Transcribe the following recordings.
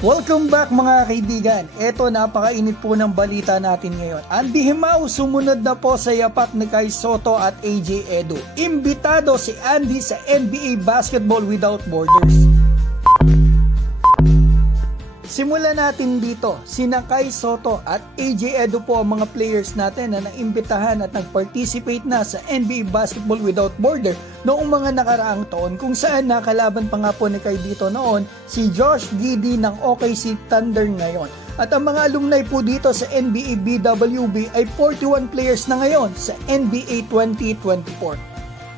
Welcome back mga kaibigan. Eto, napakainit po ng balita natin ngayon. Andy Hemao sumunod na po sa yapak ni Kai Sotto at AJ Edu. Imbitado si Andy sa NBA Basketball Without Borders. Simulan natin dito, sina Kai Sotto at AJ Edu po ang mga players natin na naimbitahan at nag-participate na sa NBA Basketball Without Border noong mga nakaraang taon, kung saan nakalaban pa nga po ni Kai dito noon si Josh Giddey ng OKC Thunder ngayon. At ang mga alumni po dito sa NBA BWB ay 41 players na ngayon sa NBA 2024.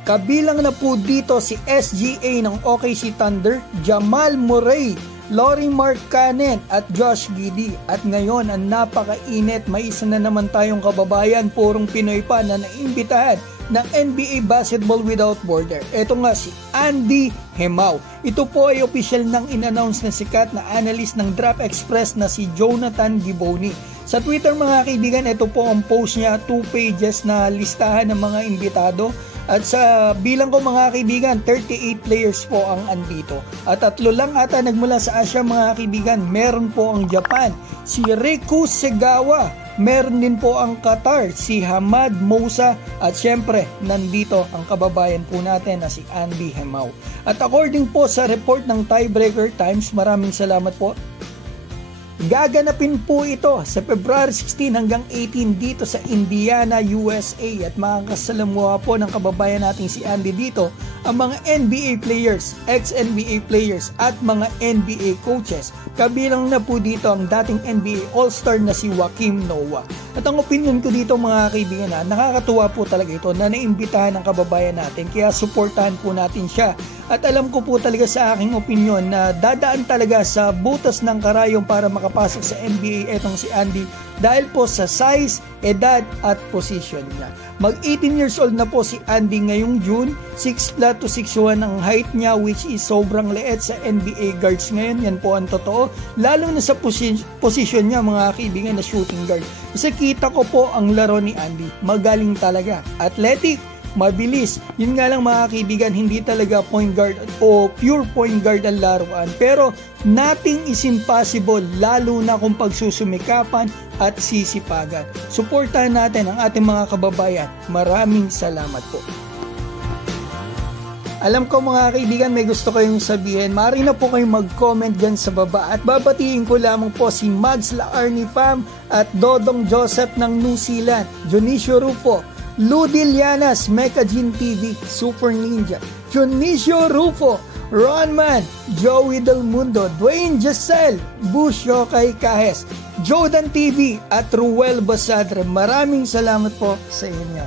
Kabilang na po dito si SGA ng OKC Thunder, Jamal Murray, Lauri Markkanen at Josh Giddey. At ngayon ang napakainit, may isa na naman tayong kababayan, purong Pinoy pa, na naimbitahan ng NBA Basketball Without Border. Ito nga si Andy Hemao. Ito po ay official nang in-announce na sikat na analyst ng Draft Express na si Jonathan Giboni. Sa Twitter mga kaibigan, ito po ang post niya, 2 pages na listahan ng mga imbitado. At sa bilang ko mga kaibigan, 38 players po ang andito. At 3 lang ata nagmula sa Asia mga kaibigan. Meron po ang Japan, si Riku Segawa. Meron din po ang Qatar, si Hamad Mousa. At syempre, nandito ang kababayan po natin na si Andy Hemao. At according po sa report ng Tiebreaker Times, maraming salamat po. Gaganapin po ito sa February 16 hanggang 18 dito sa Indiana, USA, at makakasalamuha po ng kababayan natin si Andy dito ang mga NBA players, ex-NBA players at mga NBA coaches. Kabilang na po dito ang dating NBA All-Star na si Joakim Noah. At ang opinion ko dito mga kaibigan, nakakatuwa po talaga ito na naimbitahan ng kababayan natin, kaya suportahan po natin siya. At alam ko po talaga sa aking opinion na dadaan talaga sa butas ng karayong para makapasok sa NBA etong si Andy dahil po sa size, edad at position niya. Mag 18 years old na po si Andy ngayong June, 6'5" to 6'1" ang height niya, which is sobrang liit sa NBA guards ngayon. Yan po ang totoo, lalo na sa position niya mga kaibigan na shooting guard. Kasi kita ko po ang laro ni Andy, magaling talaga, athletic, mabilis. Yun nga lang mga kaibigan, hindi talaga point guard o pure point guard ang laruan. Pero nothing is impossible, lalo na kung pagsusumikapan at sisipagan. Suportahan natin ang ating mga kababayan. Maraming salamat po. Alam ko mga kaibigan, may gusto kayong sabihin. Maaari na po kayong mag-comment dyan sa baba. At babatiin ko lamang po si Mags Laarni Fam at Dodong Joseph ng New Zealand, Junicio Rufo, Ludil Llanas, Mekajin TV, Super Ninja, Junicio Rufo, Ronman, Joey Del Mundo, Dwayne Giselle, Bush Yokay Kahes, Jordan TV at Ruel Basadre. Maraming salamat po sa inyo.